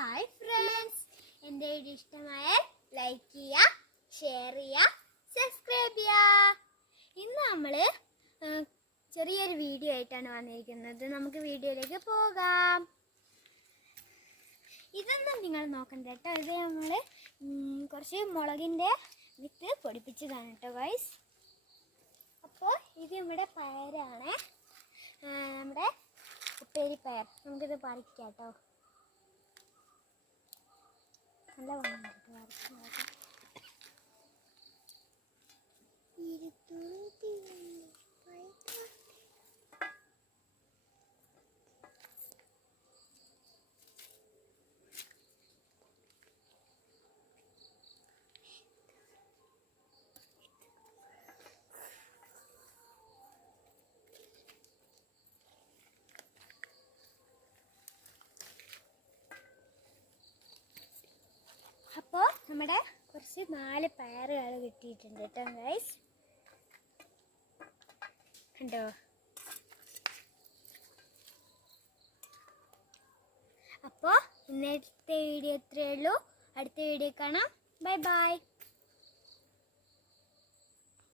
Hi friends, എൻ്റെ video ഇഷ്ടമായാൽ like ചെയ്യുക, ഷെയർ ചെയ്യുക, സബ്സ്ക്രൈബ് ചെയ്യുക. ഇന്ന് നമ്മൾ ചെറിയൊരു വീഡിയോ ആയിട്ടാണ് വന്നിരിക്കുന്നത്. നമുക്ക് വീഡിയോയിലേക്ക് പോകാം. ഇതൊന്നും നിങ്ങൾ നോക്കണ്ട കേട്ടോ. ഇത് നമ്മൾ കുറച്ച് മുളകിൻ്റെ വിത്ത് പൊടിപ്പിച്ചതാണ് കേട്ടോ ഗൈസ്. അപ്പോൾ ഇത് നമ്മുടെ പയറാണ്, നമ്മുടെ ഉപ്പേരി പയർ. നമുക്കിത് പറിക്കാം കേട്ടോ. നല്ല അപ്പോൾ നമ്മുടെ കുറച്ച് 4 പയറുകൾ കിട്ടിയിട്ടുണ്ട് കേട്ടോ ഗൈസ്. കണ്ടോ? അപ്പോൾ ഇന്നത്തെ വീഡിയോ ഇത്രയേ ഉള്ളൂ. അടുത്ത വീഡിയോ കാണാം. Bye bye.